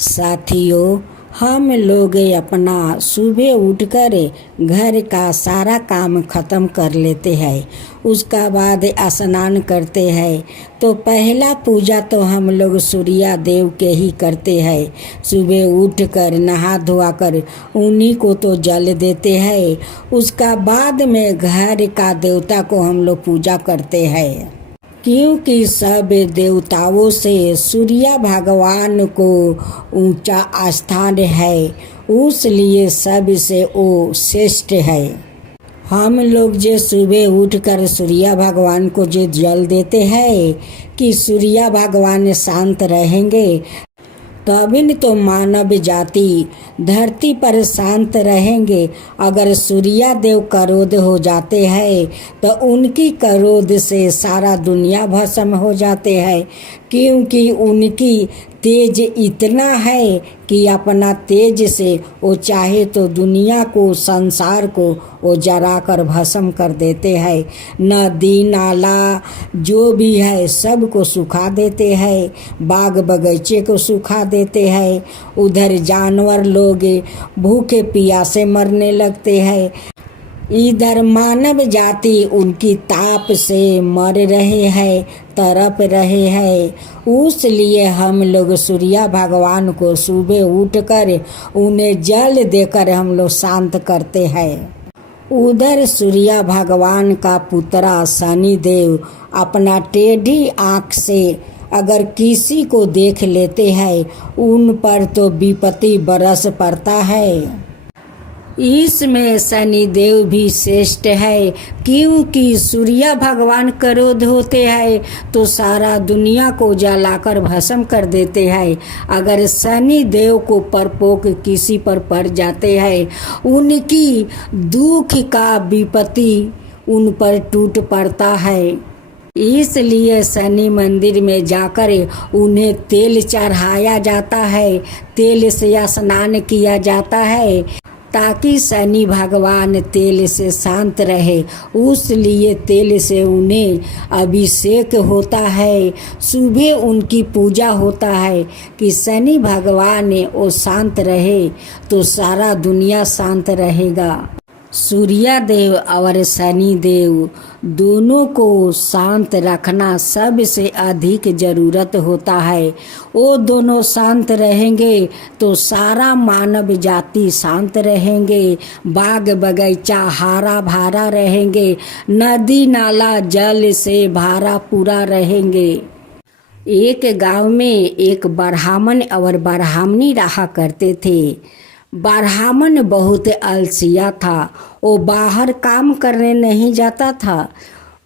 साथियों, हम लोग अपना सुबह उठकर घर का सारा काम ख़त्म कर लेते हैं। उसका बाद स्नान करते हैं तो पहला पूजा तो हम लोग सूर्य देव के ही करते हैं। सुबह उठकर नहा धोआ कर उन्हीं को तो जल देते हैं। उसका बाद में घर का देवता को हम लोग पूजा करते हैं, क्योंकि सब देवताओं से सूर्य भगवान को ऊंचा स्थान है, उसलिए सबसे वो श्रेष्ठ है। हम लोग जो सुबह उठकर सूर्य भगवान को जो जल देते हैं कि सूर्य भगवान शांत रहेंगे तभी तो मानव जाति धरती पर शांत रहेंगे। अगर सूर्य देव क्रोध हो जाते हैं तो उनकी क्रोध से सारा दुनिया भस्म हो जाते हैं, क्योंकि उनकी तेज इतना है कि अपना तेज से वो चाहे तो दुनिया को, संसार को वो जरा कर भस्म कर देते हैं। नदी नाला जो भी है सबको सुखा देते हैं, बाग बगीचे को सुखा देते हैं। उधर जानवर लोग भूखे प्यासे मरने लगते हैं, इधर मानव जाति उनकी ताप से मर रहे हैं, तड़प रहे हैं। इसलिए हम लोग सूर्य भगवान को सुबह उठकर उन्हें जल देकर हम लोग शांत करते हैं। उधर सूर्य भगवान का पुत्रा शनि देव अपना टेढ़ी आँख से अगर किसी को देख लेते हैं उन पर तो विपत्ति बरस पड़ता है। इसमें शनि देव भी श्रेष्ठ है, क्योंकि सूर्य भगवान क्रोध होते हैं तो सारा दुनिया को जलाकर भस्म कर देते हैं। अगर शनि देव को परपोक किसी पर पड़ जाते हैं, उनकी दुख का विपत्ति उन पर टूट पड़ता है। इसलिए शनि मंदिर में जाकर उन्हें तेल चढ़ाया जाता है, तेल से स्नान किया जाता है ताकि शनि भगवान तेल से शांत रहे। इसलिए तेल से उन्हें अभिषेक होता है, सुबह उनकी पूजा होता है कि शनि भगवान वो शांत रहे तो सारा दुनिया शांत रहेगा। सूर्य देव और शनि देव दोनों को शांत रखना सबसे अधिक ज़रूरत होता है। वो दोनों शांत रहेंगे तो सारा मानव जाति शांत रहेंगे, बाग बगीचा हरा भरा रहेंगे, नदी नाला जल से भरा पूरा रहेंगे। एक गांव में एक ब्राह्मण और ब्राह्मणी रहा करते थे। ब्राह्मण बहुत आलसिया था, वो बाहर काम करने नहीं जाता था।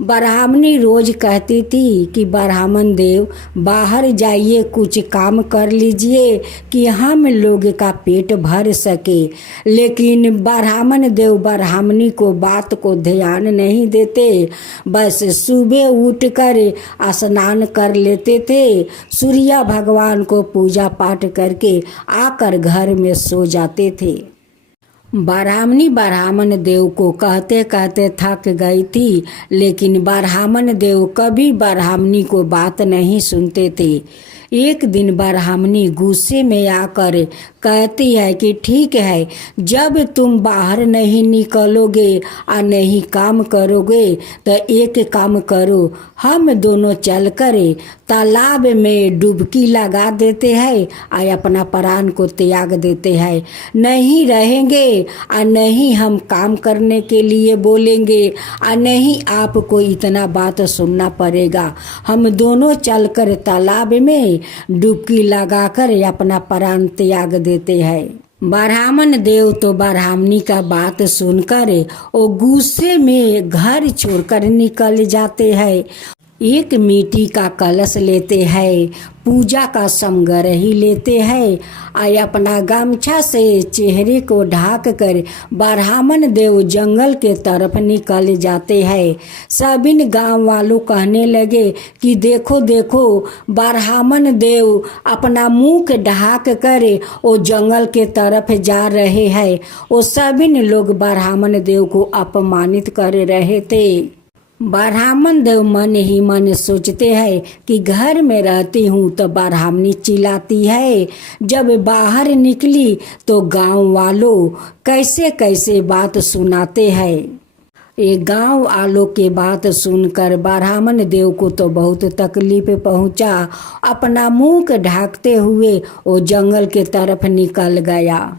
ब्राह्मणी रोज कहती थी कि ब्राह्मण देव बाहर जाइए, कुछ काम कर लीजिए कि हम लोग का पेट भर सके। लेकिन ब्राह्मण देव ब्राह्मणी को बात को ध्यान नहीं देते, बस सुबह उठकर स्नान कर लेते थे, सूर्य भगवान को पूजा पाठ करके आकर घर में सो जाते थे। ब्राह्मणी ब्राह्मण देव को कहते कहते थक गई थी, लेकिन ब्राह्मण देव कभी ब्राह्मणी को बात नहीं सुनते थे। एक दिन ब्राह्मणी गुस्से में आकर कहती है कि ठीक है, जब तुम बाहर नहीं निकलोगे और नहीं काम करोगे तो एक काम करो, हम दोनों चलकर तालाब में डुबकी लगा देते हैं और अपना प्राण को त्याग देते हैं। नहीं रहेंगे और नहीं हम काम करने के लिए बोलेंगे और नहीं आपको इतना बात सुनना पड़ेगा। हम दोनों चलकर तालाब में डुबकी लगाकर अपना प्राण त्याग देते हैं। ब्राह्मण देव तो ब्राह्मणी का बात सुनकर वो गुस्से में घर छोड़कर निकल जाते हैं। एक मिट्टी का कलश लेते हैं, पूजा का समगर ही लेते हैं और अपना गमछा से चेहरे को ढाक कर ब्राह्मण देव जंगल के तरफ निकल जाते हैं। सभी गांव वालों कहने लगे कि देखो देखो, ब्राह्मण देव अपना मुंह ढाक कर वो जंगल के तरफ जा रहे हैं। वो सभी लोग ब्राह्मण देव को अपमानित कर रहे थे। ब्राह्मण देव मन ही मन सोचते हैं कि घर में रहती हूँ तो ब्राह्मणी चिल्लाती है। जब बाहर निकली तो गांव वालों कैसे कैसे बात सुनाते हैं। ये गांव वालों के बात सुनकर ब्राह्मण देव को तो बहुत तकलीफ पहुंचा। अपना मुंह ढांकते हुए वो जंगल के तरफ निकल गया।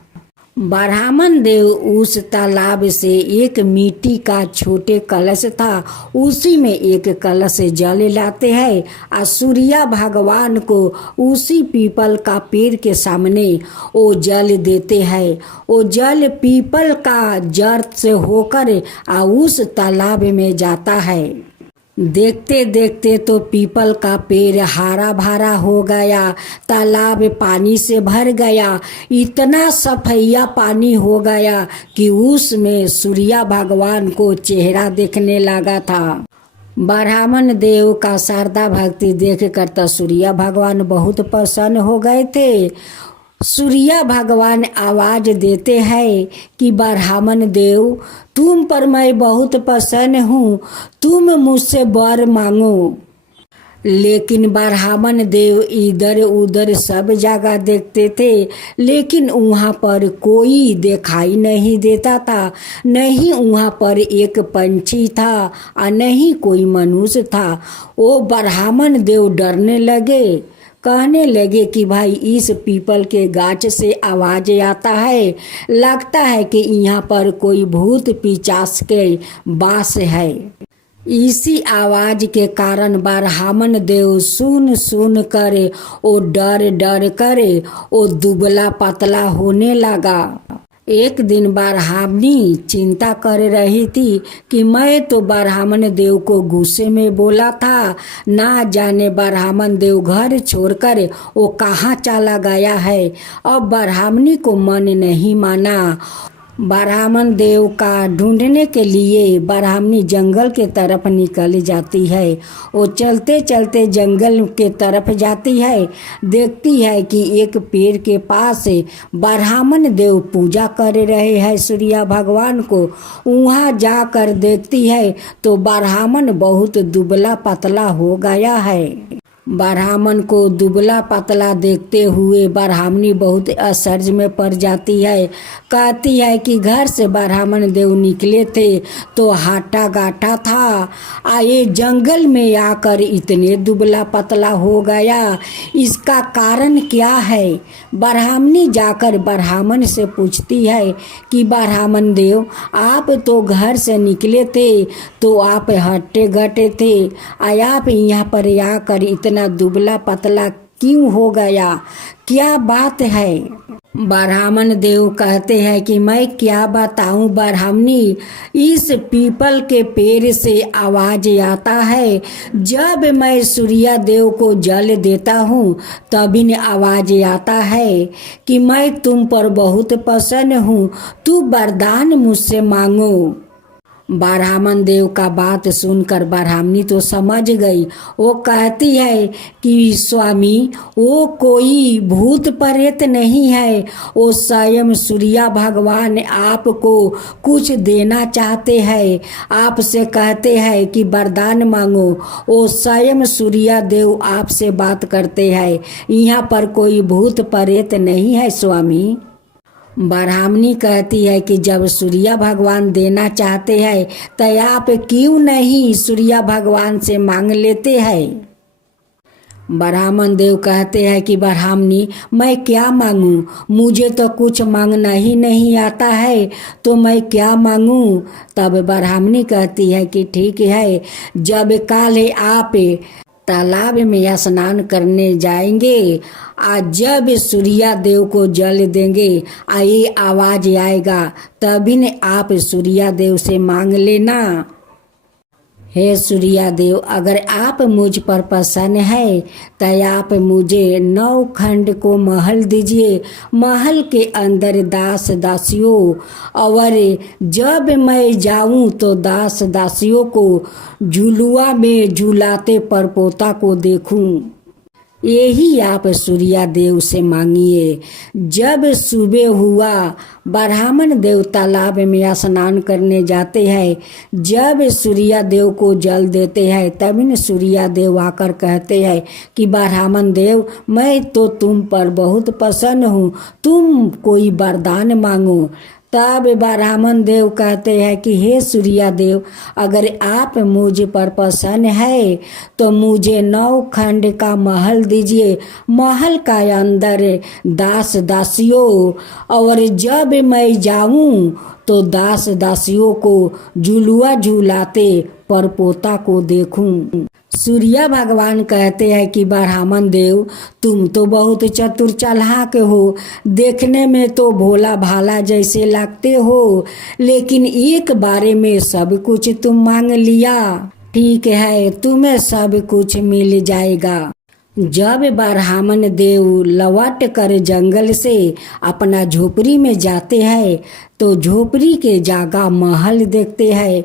ब्राह्मण देव उस तालाब से एक मिट्टी का छोटे कलश था, उसी में एक कलश जल लाते हैं और सूर्य भगवान को उसी पीपल का पेड़ के सामने वो जल देते हैं। वो जल पीपल का जड़ से होकर उस तालाब में जाता है। देखते देखते तो पीपल का पेड़ हरा भरा हो गया, तालाब पानी से भर गया। इतना सफैया पानी हो गया कि उसमें सूर्य भगवान को चेहरा देखने लगा था। ब्राह्मण देव का शारदा भक्ति देख कर तो सूर्य भगवान बहुत प्रसन्न हो गए थे। सूर्य भगवान आवाज देते हैं कि ब्राह्मण देव, तुम पर मैं बहुत प्रसन्न हूँ, तुम मुझसे वर मांगो। लेकिन ब्राह्मण देव इधर उधर सब जगह देखते थे, लेकिन वहाँ पर कोई दिखाई नहीं देता था। नहीं वहाँ पर एक पंछी था और नहीं कोई मनुष्य था। वो ब्राह्मण देव डरने लगे, कहने लगे कि भाई इस पीपल के गाछ से आवाज आता है, लगता है कि यहाँ पर कोई भूत पिचास के वास है। इसी आवाज के कारण ब्राह्मण देव सुन कर वो डर डर कर वो दुबला पतला होने लगा। एक दिन ब्राह्मणी चिंता कर रही थी कि मैं तो ब्राह्मण देव को गुस्से में बोला था, ना जाने ब्राह्मण देव घर छोड़कर वो कहाँ चला गया है। अब ब्राह्मणी को मन नहीं माना। ब्राह्मण देव का ढूंढने के लिए ब्राह्मणी जंगल के तरफ निकल जाती है। वो चलते चलते जंगल के तरफ जाती है, देखती है कि एक पेड़ के पास ब्राह्मण देव पूजा कर रहे हैं सूर्य भगवान को। वहाँ जाकर देखती है तो ब्राह्मण बहुत दुबला पतला हो गया है। ब्राह्मण को दुबला पतला देखते हुए ब्राह्मणी बहुत आश्चर्य में पड़ जाती है। कहती है कि घर से ब्राह्मण देव निकले थे तो हाटा गाटा था, आए जंगल में आकर इतने दुबला पतला हो गया, इसका कारण क्या है। ब्राह्मणी जाकर ब्राह्मण से पूछती है कि ब्राह्मण देव, आप तो घर से निकले थे तो आप हट्टे घटे थे, आप यहाँ पर आकर इतना दुबला पतला क्यों हो गया, क्या बात है। ब्राह्मण देव कहते हैं कि मैं क्या बताऊं ब्राह्मणी, इस पीपल के पेड़ से आवाज आता है। जब मैं सूर्य देव को जल देता हूँ तभी न आवाज आता है कि मैं तुम पर बहुत प्रसन्न हूँ, तू वरदान मुझसे मांगो। ब्राह्मण देव का बात सुनकर ब्राह्मणी तो समझ गई। वो कहती है कि स्वामी, वो कोई भूत प्रेत नहीं है, वो स्वयं सूर्य भगवान आपको कुछ देना चाहते हैं, आपसे कहते हैं कि वरदान मांगो। वो स्वयं सूर्य देव आपसे बात करते हैं, यहाँ पर कोई भूत प्रेत नहीं है स्वामी। ब्राह्मणी कहती है कि जब सूर्य भगवान देना चाहते हैं तो आप क्यों नहीं सूर्य भगवान से मांग लेते हैं। ब्राह्मण देव कहते हैं कि ब्राह्मणी, मैं क्या मांगूं, मुझे तो कुछ मांगना ही नहीं आता है, तो मैं क्या मांगूं। तब ब्राह्मणी कहती है कि ठीक है, जब काले आप तालाब में स्नान करने जाएंगे, आज जब सूर्य देव को जल देंगे, ये आवाज आएगा, तभी ने आप सूर्य देव से मांग लेना। हे सूर्य देव, अगर आप मुझ पर प्रसन्न है तो आप मुझे 9 खंड को महल दीजिए, महल के अंदर दास दासियों, और जब मैं जाऊं तो दास दासियों को झुलुआ में झुलाते परपोता को देखूं। यही आप सूर्या देव से मांगिए। जब सुबह हुआ, ब्राह्मण देव तालाब में स्नान करने जाते हैं। जब सूर्या देव को जल देते हैं, तभी न सूर्या देव आकर कहते हैं कि ब्राह्मण देव, मैं तो तुम पर बहुत प्रसन्न हूँ, तुम कोई वरदान मांगो। तब ब्राह्मण देव कहते हैं कि हे सूर्या देव, अगर आप मुझ पर प्रसन्न है तो मुझे 9 खंड का महल दीजिए। महल का अंदर दास दासियों, और जब मैं जाऊं तो दास दासियों को झुलुआ झुलाते परपोता को देखूं। सूर्य भगवान कहते हैं कि ब्राह्मण देव, तुम तो बहुत चतुर चालाक हो, देखने में तो भोला भाला जैसे लगते हो, लेकिन एक बारे में सब कुछ तुम मांग लिया। ठीक है, तुम्हें सब कुछ मिल जाएगा। जब ब्राह्मण देव लौट कर जंगल से अपना झोपड़ी में जाते हैं तो झोपड़ी के जगह महल देखते हैं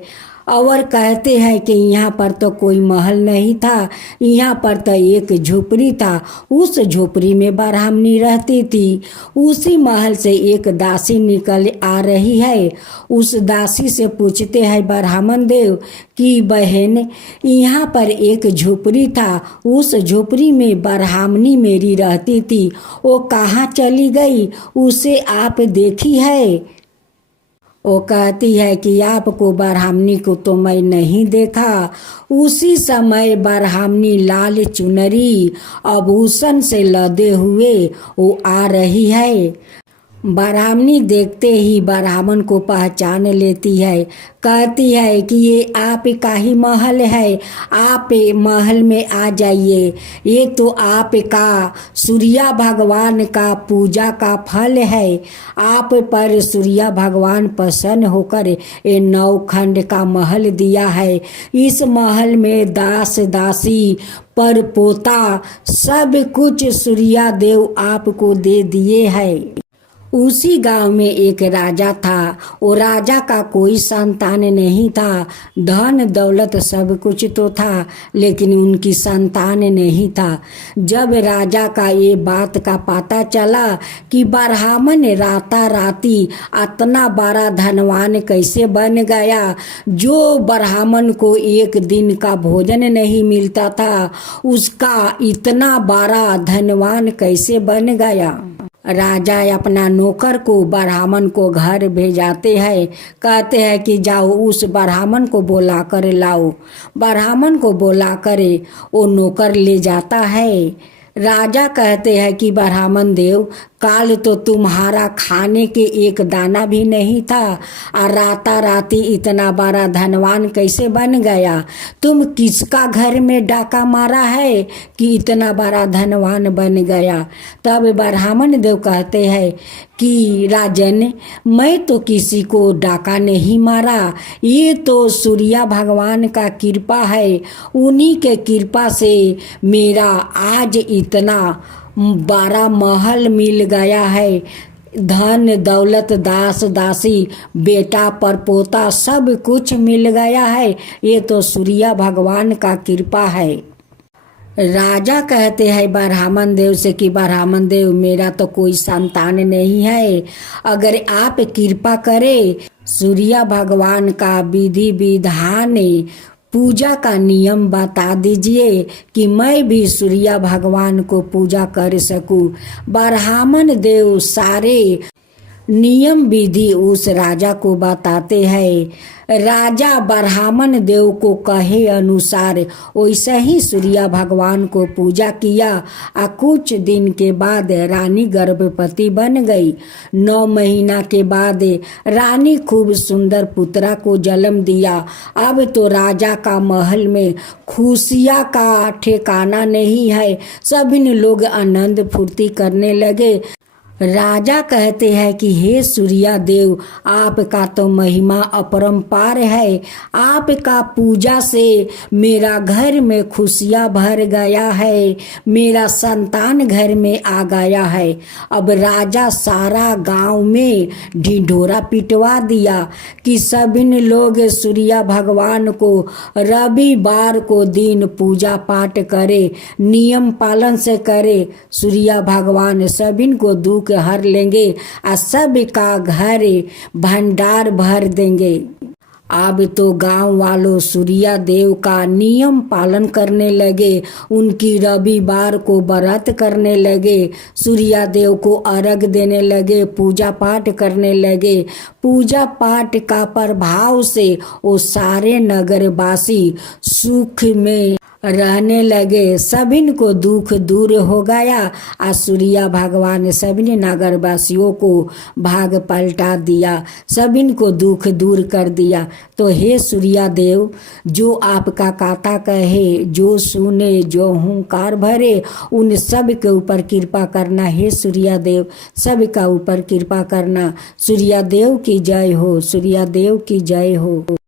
और कहते हैं कि यहाँ पर तो कोई महल नहीं था, यहाँ पर तो एक झोपड़ी था। उस झोपड़ी में ब्राह्मणी रहती थी। उसी महल से एक दासी निकल आ रही है। उस दासी से पूछते हैं ब्राह्मण देव कि बहन, यहाँ पर एक झोपड़ी था, उस झोपड़ी में ब्राह्मणी मेरी रहती थी, वो कहाँ चली गई, उसे आप देखी है? वो कहती है कि आपको ब्राह्मणी को तो मैं नहीं देखा। उसी समय ब्राह्मणी लाल चुनरी आभूषण से लदे हुए वो आ रही है। ब्राह्मणी देखते ही ब्राह्मण को पहचान लेती है। कहती है कि ये आप का ही महल है, आप महल में आ जाइए। ये तो आपका सूर्य भगवान का पूजा का फल है। आप पर सूर्य भगवान प्रसन्न होकर ये 9 खंड का महल दिया है। इस महल में दास दासी पर पोता सब कुछ सूर्य देव आपको दे दिए है। उसी गांव में एक राजा था। वो राजा का कोई संतान नहीं था। धन दौलत सब कुछ तो था, लेकिन उनकी संतान नहीं था। जब राजा का ये बात का पता चला कि ब्राह्मण राता राती इतना बड़ा धनवान कैसे बन गया, जो ब्राह्मण को एक दिन का भोजन नहीं मिलता था, उसका इतना बड़ा धनवान कैसे बन गया। राजा अपना नौकर को ब्राह्मण को घर भेजाते हैं। कहते हैं कि जाओ उस ब्राह्मण को बुला कर लाओ। ब्राह्मण को बुला कर वो नौकर ले जाता है। राजा कहते हैं कि ब्राह्मण देव, काल तो तुम्हारा खाने के एक दाना भी नहीं था और राता राती इतना बड़ा धनवान कैसे बन गया? तुम किसका घर में डाका मारा है कि इतना बड़ा धनवान बन गया? तब ब्राह्मण देव कहते हैं कि राजन, मैं तो किसी को डाका नहीं मारा, ये तो सूर्य भगवान का कृपा है। उन्हीं के कृपा से मेरा आज इतना बड़ा महल मिल गया है। धन दौलत दास दासी बेटा पर पोता सब कुछ मिल गया है। ये तो सूर्य भगवान का कृपा है। राजा कहते हैं ब्राह्मण देव से कि ब्राह्मण देव, मेरा तो कोई संतान नहीं है, अगर आप कृपा करें सूर्य भगवान का विधि विधान पूजा का नियम बता दीजिए कि मैं भी सूर्य भगवान को पूजा कर सकूं। ब्राह्मण देव सारे नियम विधि उस राजा को बताते हैं। राजा ब्राह्मण देव को कहे अनुसार वैसे ही सूर्य भगवान को पूजा किया और कुछ दिन के बाद रानी गर्भवती बन गई। 9 महीना के बाद रानी खूब सुंदर पुत्रा को जन्म दिया। अब तो राजा का महल में खुशियाँ का ठिकाना नहीं है। सभी लोग आनंद फुर्ती करने लगे। राजा कहते हैं कि हे सूर्या देव, आपका तो महिमा अपरंपार है। आपका पूजा से मेरा घर में खुशियाँ भर गया है, मेरा संतान घर में आ गया है। अब राजा सारा गांव में ढिंढोरा पिटवा दिया कि सभी लोग सूर्या भगवान को रविवार को दिन पूजा पाठ करे, नियम पालन से करे। सूर्या भगवान सभी को दुख हर लेंगे और सबका घर भंडार भर देंगे। अब तो गांव वालों सूर्या देव का नियम पालन करने लगे, उनकी रविवार को व्रत करने लगे, सूर्या देव को अर्घ देने लगे, पूजा पाठ करने लगे। पूजा पाठ का प्रभाव से वो सारे नगरवासी सुख में रहने लगे, सभी को दुख दूर हो गया और सूर्या भगवान ने सभी नगरवासियों को भाग पलटा दिया, सभी को दुख दूर कर दिया। तो हे सूर्या देव, जो आपका काता कहे, जो सुने, जो हुंकार भरे, उन सब के ऊपर कृपा करना। हे सूर्या देव, सब का ऊपर कृपा करना। सूर्या देव की जय हो, सूर्या देव की जय हो।